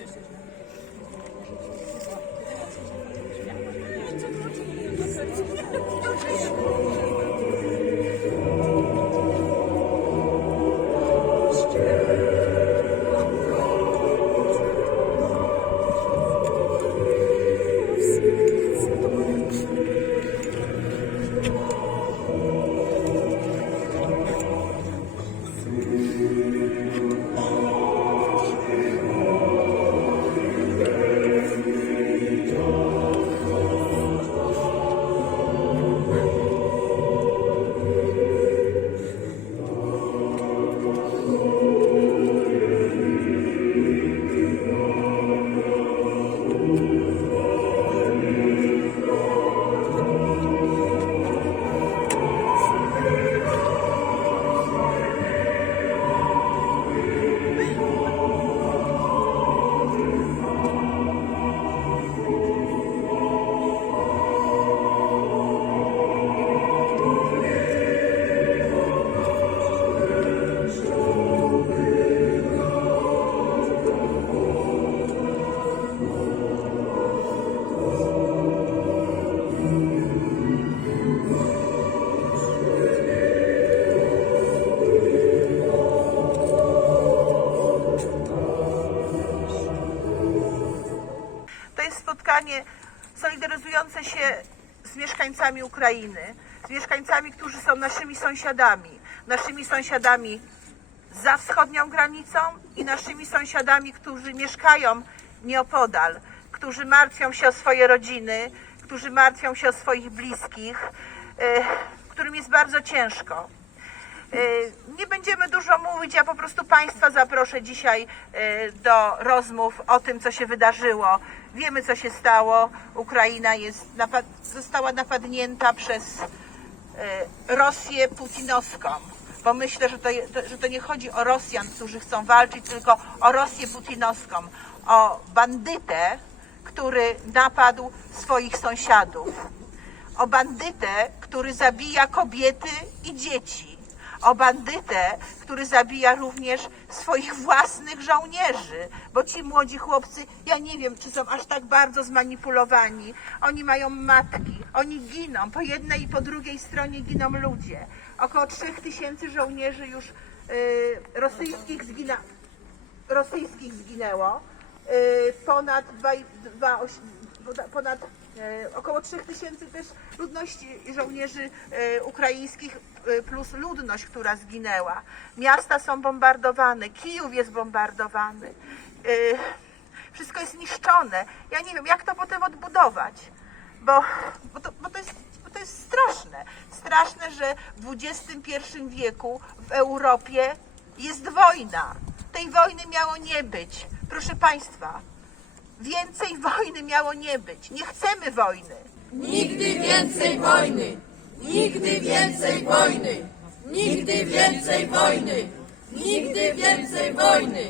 this is jest spotkanie solidaryzujące się z mieszkańcami Ukrainy, z mieszkańcami, którzy są naszymi sąsiadami, naszymi sąsiadami za wschodnią granicą i naszymi sąsiadami, którzy mieszkają nieopodal, którzy martwią się o swoje rodziny, którzy martwią się o swoich bliskich, e, którym jest bardzo ciężko. E, Nie będziemy dużo mówić, ja po prostu Państwa zaproszę dzisiaj e, do rozmów o tym, co się wydarzyło. Wiemy, co się stało. Ukraina jest, została napadnięta przez e, Rosję putinowską, bo myślę, że to- że to nie chodzi o Rosjan, którzy chcą walczyć, tylko o Rosję putinowską, o bandytę, który napadł swoich sąsiadów o bandytę, który zabija kobiety i dzieci, o bandytę, który zabija również swoich własnych żołnierzy, bo ci młodzi chłopcy, ja nie wiem, czy są aż tak bardzo zmanipulowani. Oni mają matki, oni giną, po jednej i po drugiej stronie giną ludzie. Około 3000 żołnierzy już y, rosyjskich zgina, rosyjskich zginęło. Y, Ponad, dwa, dwa, ponad około 3000 też ludności żołnierzy y, ukraińskich y, plus ludność, która zginęła. Miasta są bombardowane, Kijów jest bombardowany. Wszystko jest niszczone. Ja nie wiem, jak to potem odbudować, bo, bo, to, bo, to, jest, to jest straszne. Straszne, że w XXI wieku w Europie jest wojna. Tej wojny miało nie być. Proszę Państwa, więcej wojny miało nie być. Nie chcemy wojny. Nigdy więcej wojny! Nigdy więcej wojny! Nigdy więcej wojny! Nigdy więcej wojny!